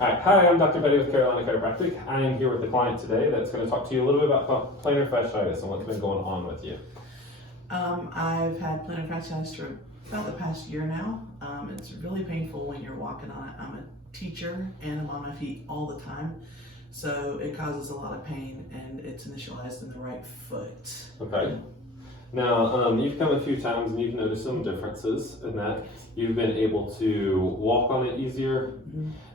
Hi, I'm Dr. Betty with Carolina Chiropractic. I am here with the client today that's going to talk to you a little bit about plantar fasciitis and what's been going on with you. I've had plantar fasciitis for about the past year now. It's really painful when you're walking on it. I'm a teacher and I'm on my feet all the time, so it causes a lot of pain, and it's initialized in the right foot. Okay. Now, you've come a few times and you've noticed some differences in that. You've been able to walk on it easier.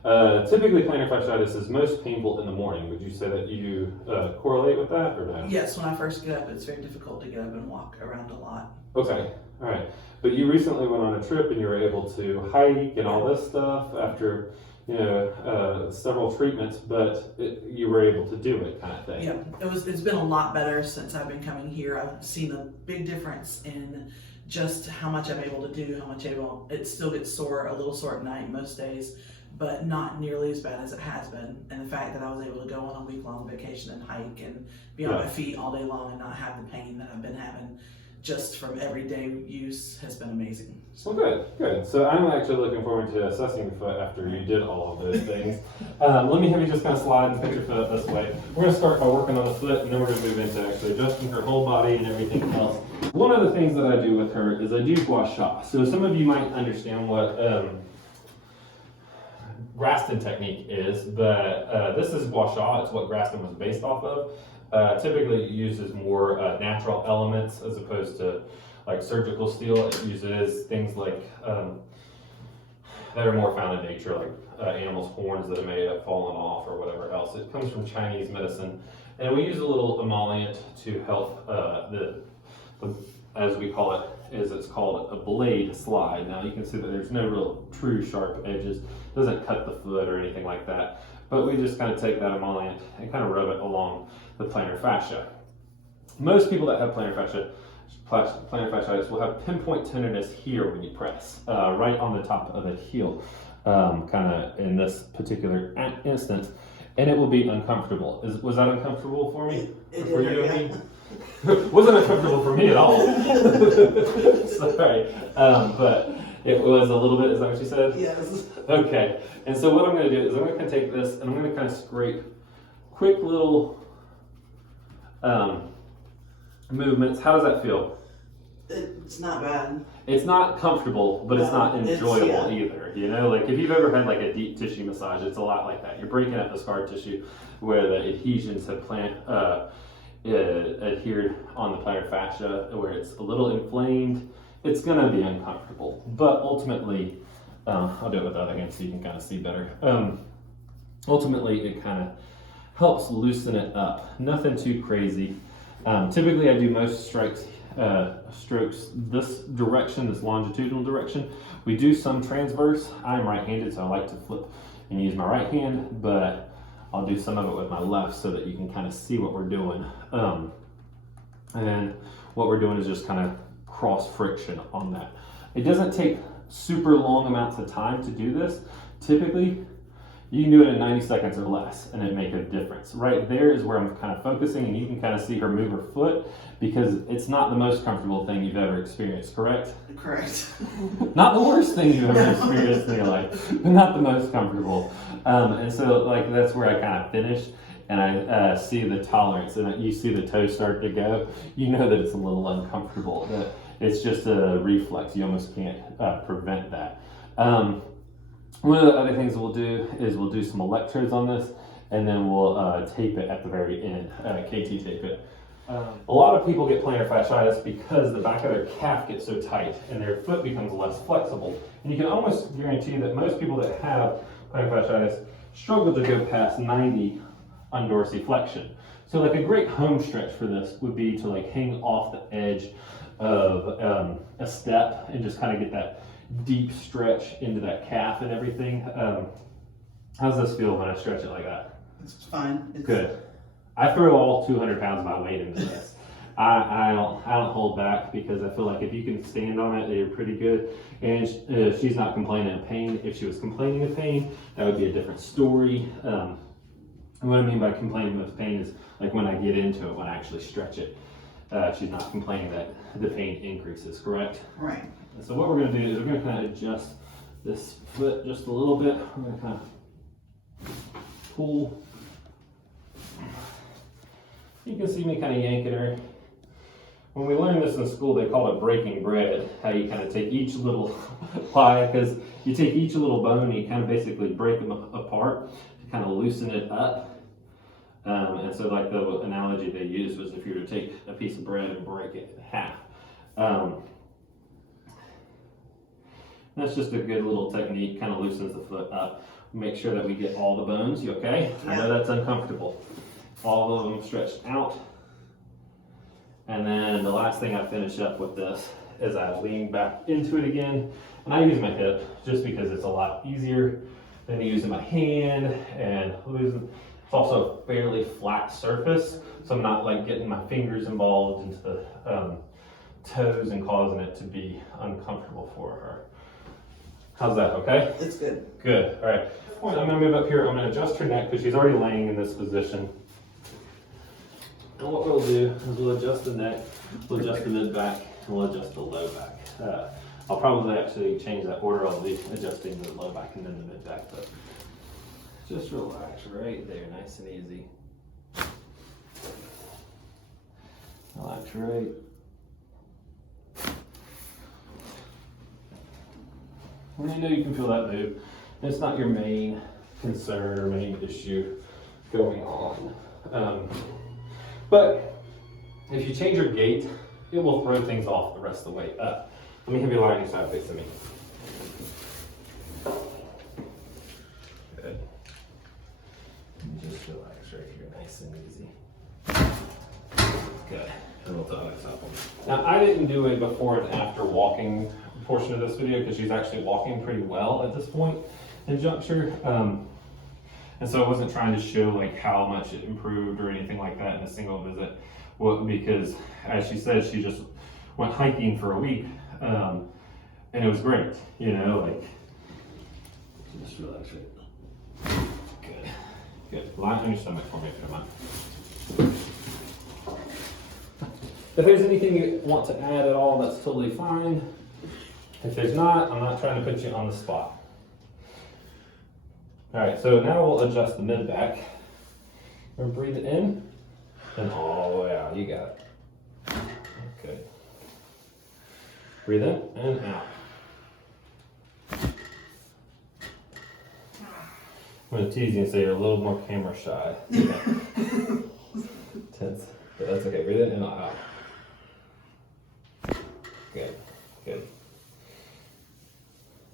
Typically, plantar fasciitis is most painful in the morning. Would you say that you correlate with that or no? Yes, when I first get up, it's very difficult to get up and walk around a lot. Okay, all right. But you recently went on a trip and you were able to hike and all this stuff after, several treatments, but you were able to do it, kind of thing. Yeah, it's been a lot better since I've been coming here. I've seen a big difference in just how much I'm able to do, it still gets sore, a little sore at night most days, but not nearly as bad as it has been. And the fact that I was able to go on a week-long vacation and hike and be on my feet all day long and not have the pain that I've been having just from everyday use has been amazing. Well, good. So I'm actually looking forward to assessing your foot after you did all of those things. Let me have you just kind of slide and put your foot this way. We're going to start by working on the foot, and then we're going to move into actually adjusting her whole body and everything else. One of the things that I do with her is I do Gua Sha. So some of you might understand what Graston technique is, but this is Gua Sha. It's what Graston was based off of. Typically it uses more natural elements as opposed to like surgical steel. It uses things like that are more found in nature, like animals' horns that may have fallen off or whatever else. It comes from Chinese medicine, and we use a little emollient to help as we call it, it's called a blade slide. Now you can see that there's no real true sharp edges. It doesn't cut the foot or anything like that, but we just kind of take that emollient and kind of rub it along the plantar fascia. Most people that have plantar fasciitis will have pinpoint tenderness here when you press, right on the top of the heel, kind of in this particular instance, and it will be uncomfortable. Was that uncomfortable for me? For you and me? Wasn't uncomfortable for me at all. Sorry, but it was a little bit. Is that what you said? Yes. Okay. And so what I'm going to do is I'm going to take this and I'm going to kind of scrape quick little movements. How does that feel? It's not bad. It's not comfortable, but it's not enjoyable either. You know, like if you've ever had like a deep tissue massage, it's a lot like that. You're breaking up the scar tissue where the adhesions have adhered on the plantar fascia, where it's a little inflamed. It's going to be uncomfortable, but ultimately, I'll do it with the other hand so you can kind of see better. Ultimately, it kind of helps loosen it up. Nothing too crazy. Typically, I do most strokes this direction, this longitudinal direction. We do some transverse. I'm right-handed, so I like to flip and use my right hand, but I'll do some of it with my left so that you can kind of see what we're doing. And what we're doing is just kind of cross friction on that. It doesn't take super long amounts of time to do this. Typically, you can do it in 90 seconds or less and it make a difference. Right there is where I'm kind of focusing, and you can kind of see her move her foot because it's not the most comfortable thing you've ever experienced, correct? Correct. Not the worst thing you've ever experienced in your life, but not the most comfortable. And so like that's where I kind of finish, and I see the tolerance, and you see the toes start to go. You know that it's a little uncomfortable. That it's just a reflex. You almost can't prevent that. One of the other things we'll do is we'll do some electrodes on this, and then we'll tape it at the very end, KT tape it. A lot of people get plantar fasciitis because the back of their calf gets so tight and their foot becomes less flexible. And you can almost guarantee that most people that have plantar fasciitis struggle to go past 90 on dorsiflexion. So like a great home stretch for this would be to like hang off the edge of a step and just kind of get that deep stretch into that calf and everything. How's this feel when I stretch it like that? It's fine. Good. I throw all 200 pounds of my weight into this. I don't hold back because I feel like if you can stand on it, you're pretty good. And she's not complaining of pain. If she was complaining of pain, that would be a different story. And what I mean by complaining of pain is like when I get into it, when I actually stretch it. She's not complaining that the pain increases, correct? Right. And so what we're going to do is we're going to kind of adjust this foot just a little bit. We're going to kind of tool. You can see me kind of yanking her. When we learned this in school, they call it breaking bread. How you kind of take each little pie, because you take each little bone and you kind of basically break them apart to kind of loosen it up. And so like the analogy they used was if you were to take a piece of bread and break it in half. That's just a good little technique, kind of loosens the foot up. Make sure that we get all the bones. You okay? I know that's uncomfortable. All of them stretched out. And then the last thing I finish up with this is I lean back into it again. And I use my hip just because it's a lot easier than using my hand and losing. It's also a fairly flat surface, so I'm not like getting my fingers involved into the toes and causing it to be uncomfortable for her. How's that, okay? It's good. Good, all right. I'm gonna move up here, I'm gonna adjust her neck because she's already laying in this position. And what we'll do is we'll adjust the neck, we'll adjust the mid back, and we'll adjust the low back. I'll probably actually change that order. I'll be adjusting the low back and then the mid back, but just relax right there, nice and easy. Relax right. And you know you can feel that move. It's not your main concern or main issue going on. But if you change your gait, it will throw things off the rest of the way up. Let me have you lie on your side facing me. Good. And just relax right here, nice and easy. Good. And we'll throw this up. Now, I didn't do a before and after walking portion of this video because she's actually walking pretty well at this point in juncture. And so I wasn't trying to show like how much it improved or anything like that in a single visit. Well, because as she said, she just went hiking for a week. And it was great, you know, like, just relax right. Good, good. Lie on your stomach for me if you don't mind. If there's anything you want to add at all, that's totally fine. If there's not, I'm not trying to put you on the spot. All right, so now we'll adjust the mid back. And breathe it in and all the way out. You got it. Okay. Breathe in and out. I'm going to tease you and say you're a little more camera shy. Yeah. Tense. But that's okay. Breathe in and out. Good. Good.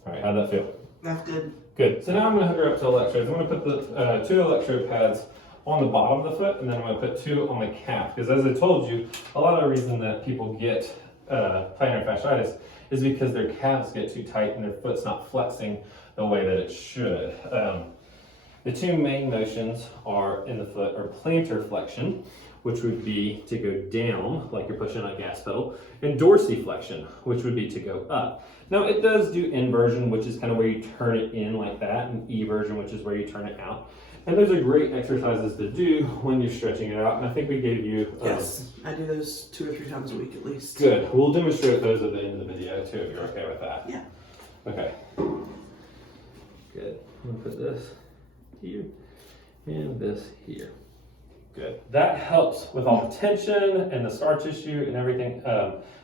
All right, how'd that feel? That's good. Good. So now I'm going to hook her up to electrodes. I'm going to put the 2 electrode pads on the bottom of the foot, and then I'm going to put 2 on the calf. Because as I told you, a lot of the reason that people get plantar fasciitis is because their calves get too tight and their foot's not flexing the way that it should. The 2 main motions are in the foot are plantar flexion, which would be to go down, like you're pushing on a gas pedal, and dorsiflexion, which would be to go up. Now it does do inversion, which is kind of where you turn it in like that, and eversion, which is where you turn it out. And those are great exercises to do when you're stretching it out. And I think we gave you... Yes, I do those 2 or 3 times a week at least. Good. We'll demonstrate those at the end of the video too, if you're okay with that. Yeah. Okay. Good. I'm going to put this here and this here. Good. That helps with all the tension and the scar tissue and everything.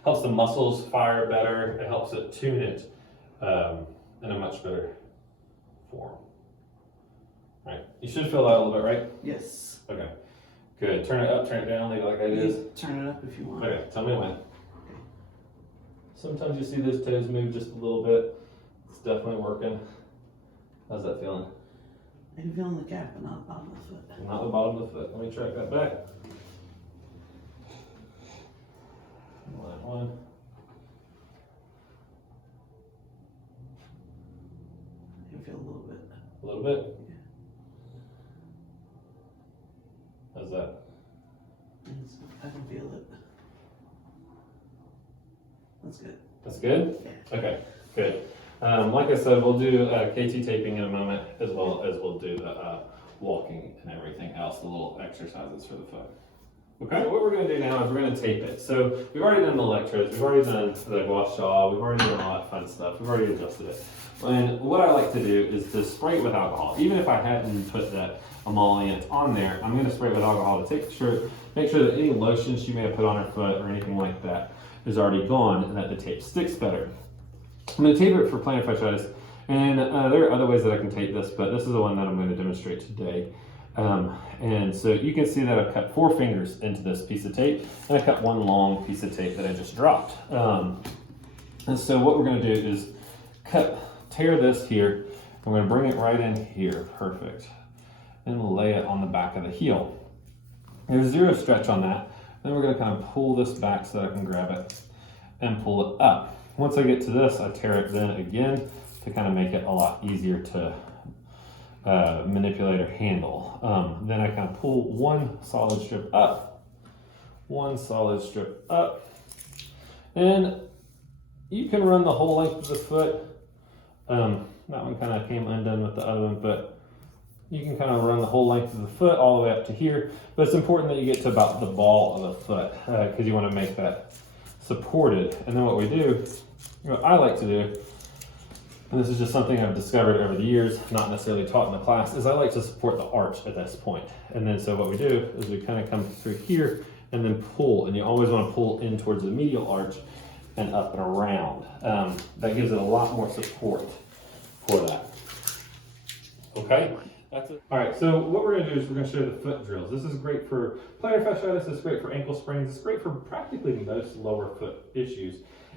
Helps the muscles fire better. It helps it tune it in a much better form. All right. You should feel that a little bit, right? Yes. Okay. Good. Turn it up, turn it down, leave it like it is. Turn it up if you want. Okay. Tell me when. Sometimes you see those toes move just a little bit. It's definitely working. How's that feeling? I'm feeling the calf, but not the bottom of the foot. Not the bottom of the foot. Let me track that back. One. I can feel a little bit. A little bit? Yeah. How's that? I can feel it. That's good. That's good? Yeah. Okay, good. Like I said, we'll do KT taping in a moment, as well as we'll do the walking and everything else, the little exercises for the foot. Okay, what we're going to do now is we're going to tape it. So we've already done the electrodes, we've already done the Gua Sha, we've already done all that fun stuff, we've already adjusted it. And what I like to do is to spray it with alcohol. Even if I hadn't put that emollient on there, I'm going to spray it with alcohol to make sure that any lotion she may have put on her foot or anything like that is already gone and that the tape sticks better. I'm going to tape it for plantar fasciitis, and there are other ways that I can tape this, but this is the one that I'm going to demonstrate today. And so you can see that I've cut 4 fingers into this piece of tape, and I cut 1 long piece of tape that I just dropped. And so what we're going to do is tear this here. I'm going to bring it right in here, perfect, and lay it on the back of the heel. There's 0 stretch on that. Then we're going to kind of pull this back so that I can grab it and pull it up. Once I get to this, I tear it then again to kind of make it a lot easier to manipulate or handle. Then I kind of pull 1 solid strip up, 1 solid strip up, and you can run the whole length of the foot. That one kind of came undone with the other one, but you can kind of run the whole length of the foot all the way up to here. But it's important that you get to about the ball of the foot because you want to make that supported. And then what we do, what I like to do, and this is just something I've discovered over the years, not necessarily taught in the class, is I like to support the arch at this point. And then so what we do is we kind of come through here and then pull, and you always want to pull in towards the medial arch and up and around. That gives it a lot more support for that. Okay? That's it. All right, so what we're going to do is we're going to show you the foot drills. This is great for plantar fasciitis, it's great for ankle sprains, it's great for practically most lower foot issues.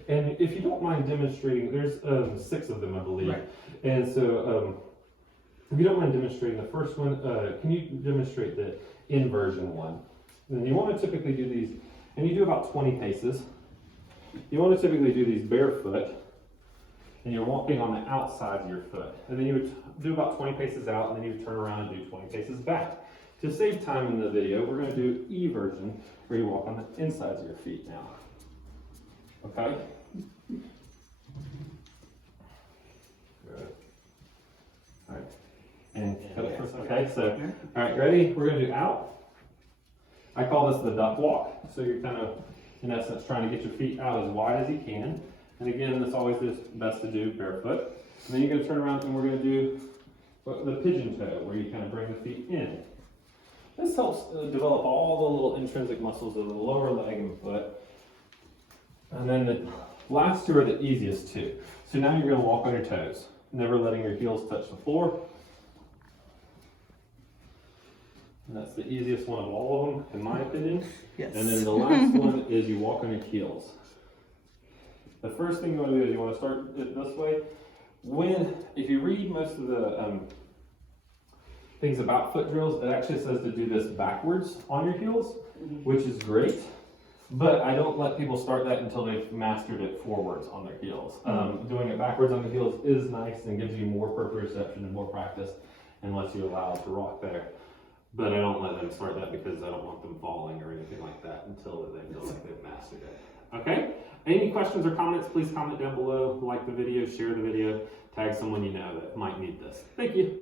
And if you don't mind demonstrating, there's 6 of them, I believe. Right. And so if you don't mind demonstrating the first one, can you demonstrate the inversion one? And you want to typically do these, and you do about 20 paces. You want to typically do these barefoot, and you're walking on the outside of your foot. And then you would do about 20 paces out, and then you would turn around and do 20 paces back. To save time in the video, we're going to do E version, where you walk on the insides of your feet now. Okay? Good. All right. And cut it first. Okay, so, all right, ready? We're going to do out. I call this the duck walk. So you're kind of, in essence, trying to get your feet out as wide as you can. And again, it's always best to do barefoot. And then you're going to turn around and we're going to do the pigeon toe, where you kind of bring the feet in. This helps develop all the little intrinsic muscles of the lower leg and foot. And then the last 2 are the easiest 2. So now you're going to walk on your toes, never letting your heels touch the floor. And that's the easiest one of all of them, in my opinion. Yes. And then the last one is you walk on your heels. The first thing you want to do is you want to start it this way. If you read most of the things about foot drills, it actually says to do this backwards on your heels, which is great. But I don't let people start that until they've mastered it forwards on their heels. Doing it backwards on the heels is nice and gives you more proprioception and more practice and lets you allow it to rock there. But I don't let them start that because I don't want them falling or anything like that until they feel like they've mastered it. Okay? Any questions or comments, please comment down below. Like the video, share the video, tag someone you know that might need this. Thank you.